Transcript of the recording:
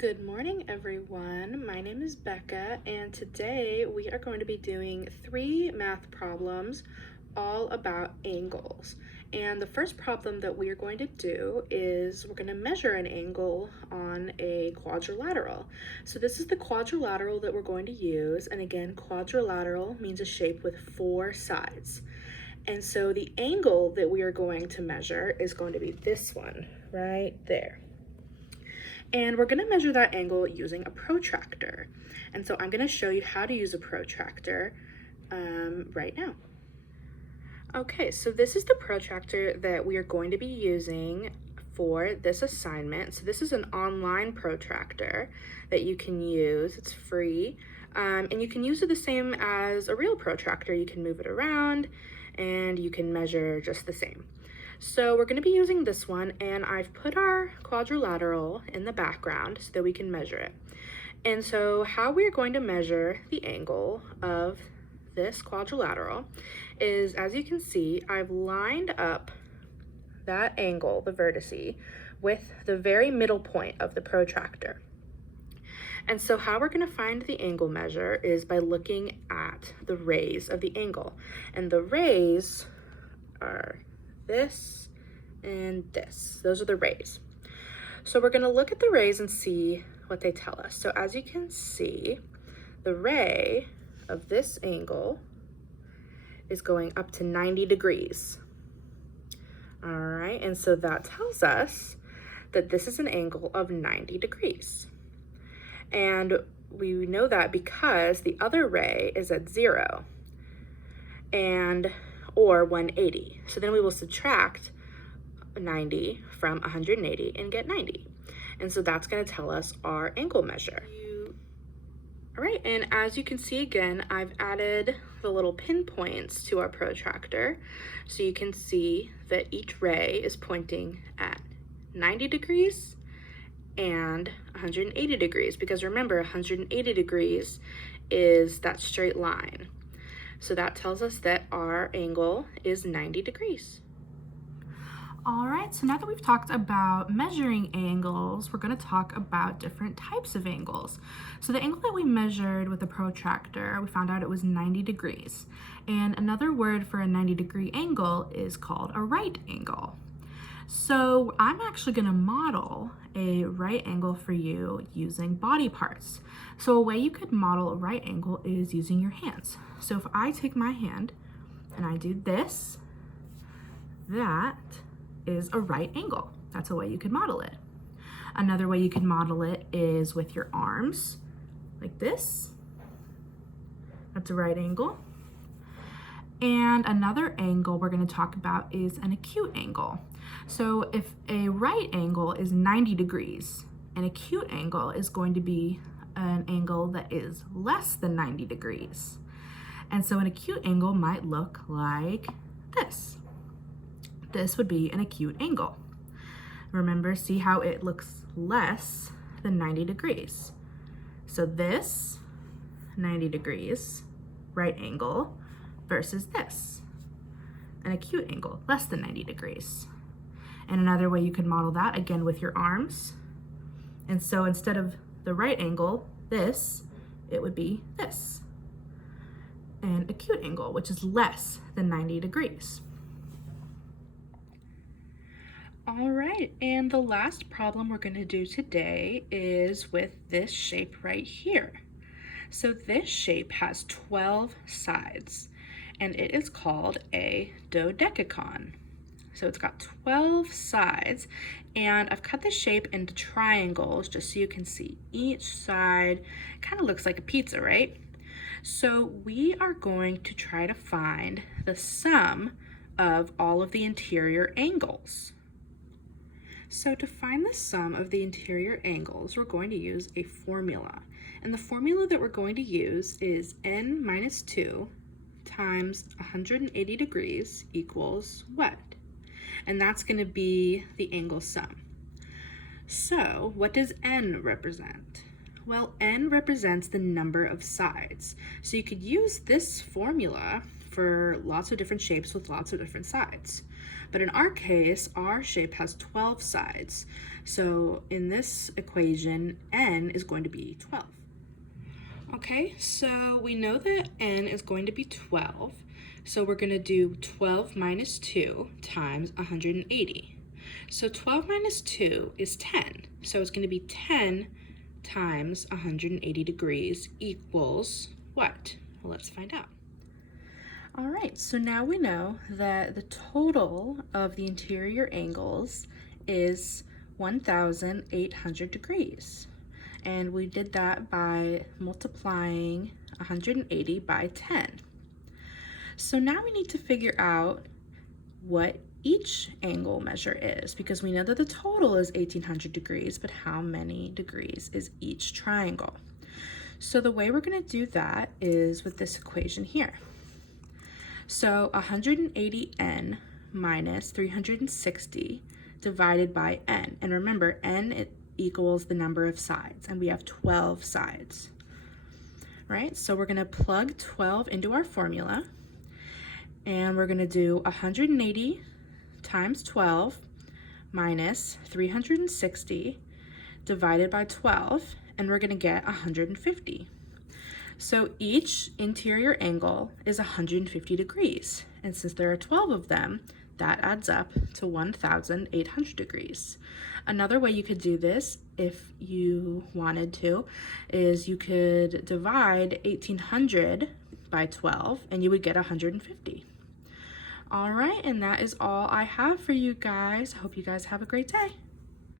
Good morning, everyone. My name is Becca, and today we are going to be doing 3 math problems all about angles. And the first problem that we are going to do is we're going to measure an angle on a quadrilateral. So this is the quadrilateral that we're going to use, and again, quadrilateral means a shape with 4 sides. And so the angle that we are going to measure is going to be this one right there. And we're gonna measure that angle using a protractor. And so I'm gonna show you how to use a protractor right now. Okay, so this is the protractor that we are going to be using for this assignment. So this is an online protractor that you can use, it's free. And you can use it the same as a real protractor. You can move it around and you can measure just the same. So we're going to be using this one, and I've put our quadrilateral in the background so that we can measure it. And so how we're going to measure the angle of this quadrilateral is, as you can see, I've lined up that angle, the vertice, with the very middle point of the protractor. And so how we're going to find the angle measure is by looking at the rays of the angle. And the rays are this and this. Those are the rays. So we're going to look at the rays and see what they tell us. So as you can see, the ray of this angle is going up to 90 degrees. All right, and so that tells us that this is an angle of 90 degrees. And we know that because the other ray is at 0 or 180. So then we will subtract 90 from 180 and get 90. And so that's going to tell us our angle measure. All right, and as you can see again, I've added the little pinpoints to our protractor. So you can see that each ray is pointing at 90 degrees and 180 degrees, because remember, 180 degrees is that straight line. So that tells us that our angle is 90 degrees. All right, so now that we've talked about measuring angles, we're going to talk about different types of angles. So the angle that we measured with the protractor, we found out it was 90 degrees. And another word for a 90-degree angle is called a right angle. So I'm actually going to model a right angle for you using body parts. So a way you could model a right angle is using your hands. So if I take my hand and I do this, that is a right angle. That's a way you could model it. Another way you could model it is with your arms, like this. That's a right angle. And another angle we're going to talk about is an acute angle. So if a right angle is 90 degrees, an acute angle is going to be an angle that is less than 90 degrees. And so an acute angle might look like this. This would be an acute angle. Remember, see how it looks less than 90 degrees. So this, 90 degrees, right angle, versus this, an acute angle, less than 90 degrees. And another way you could model that, again, with your arms. And so instead of the right angle, this, it would be this, an acute angle, which is less than 90 degrees. All right, and the last problem we're going to do today is with this shape right here. So this shape has 12 sides, and it is called a dodecagon. So it's got 12 sides, and I've cut the shape into triangles just so you can see each side kind of looks like a pizza, right? So we are going to try to find the sum of all of the interior angles. So to find the sum of the interior angles, we're going to use a formula. And the formula that we're going to use is n minus 2 times 180 degrees equals what? And that's going to be the angle sum. So what does n represent? Well, n represents the number of sides. So you could use this formula for lots of different shapes with lots of different sides. But in our case, our shape has 12 sides. So in this equation, n is going to be 12. Okay, so we know that n is going to be 12. So we're going to do 12 minus 2 times 180. So 12 minus 2 is 10. So it's going to be 10 times 180 degrees equals what? Well, let's find out. All right, so now we know that the total of the interior angles is 1,800 degrees. And we did that by multiplying 180 by 10. So now we need to figure out what each angle measure is, because we know that the total is 1,800 degrees, but how many degrees is each triangle? So the way we're going to do that is with this equation here. So 180n minus 360 divided by n. And remember, n equals the number of sides, and we have 12 sides. Right? So we're going to plug 12 into our formula, and we're going to do 180 times 12 minus 360 divided by 12, and we're going to get 150. So each interior angle is 150 degrees, and since there are 12 of them, that adds up to 1,800 degrees. Another way you could do this, if you wanted to, is you could divide 1,800 by 12, and you would get 150. All right, and that is all I have for you guys. I hope you guys have a great day.